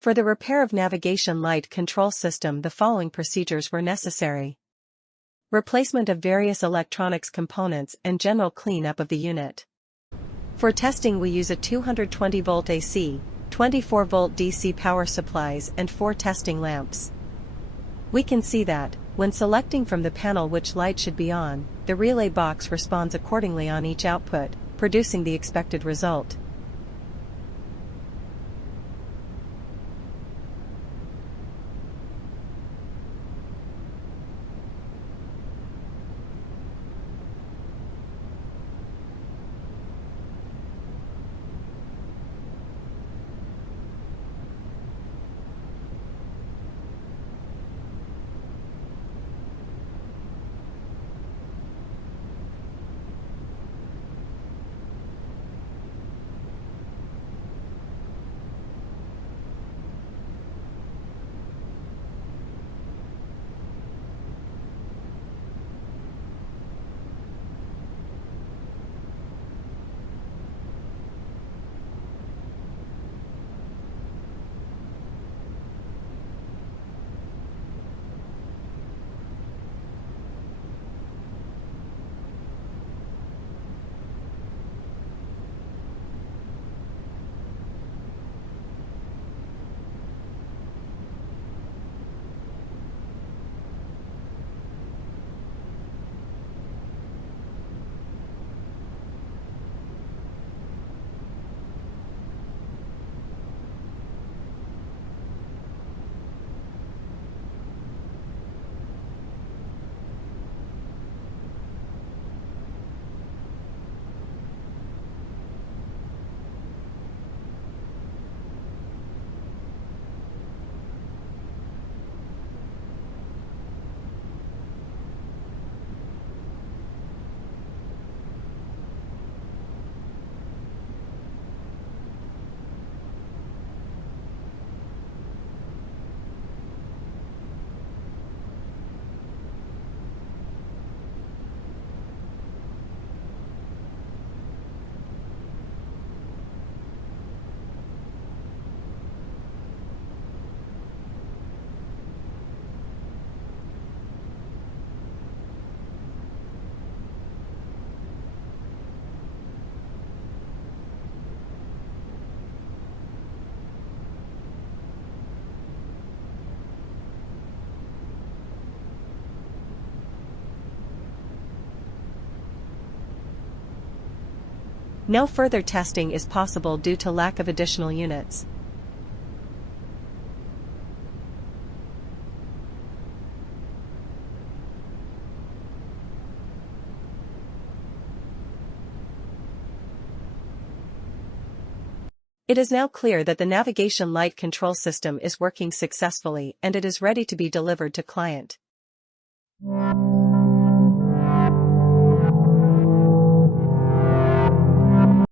For the repair of navigation light control system, the following procedures were necessary. Replacement of various electronics components and general cleanup of the unit. For testing we use a 220-volt AC, 24-volt DC power supplies and 4 testing lamps. We can see that, when selecting from the panel which light should be on, the relay box responds accordingly on each output, producing the expected result. No further testing is possible due to lack of additional units. It is now clear that the navigation light control system is working successfully and it is ready to be delivered to client.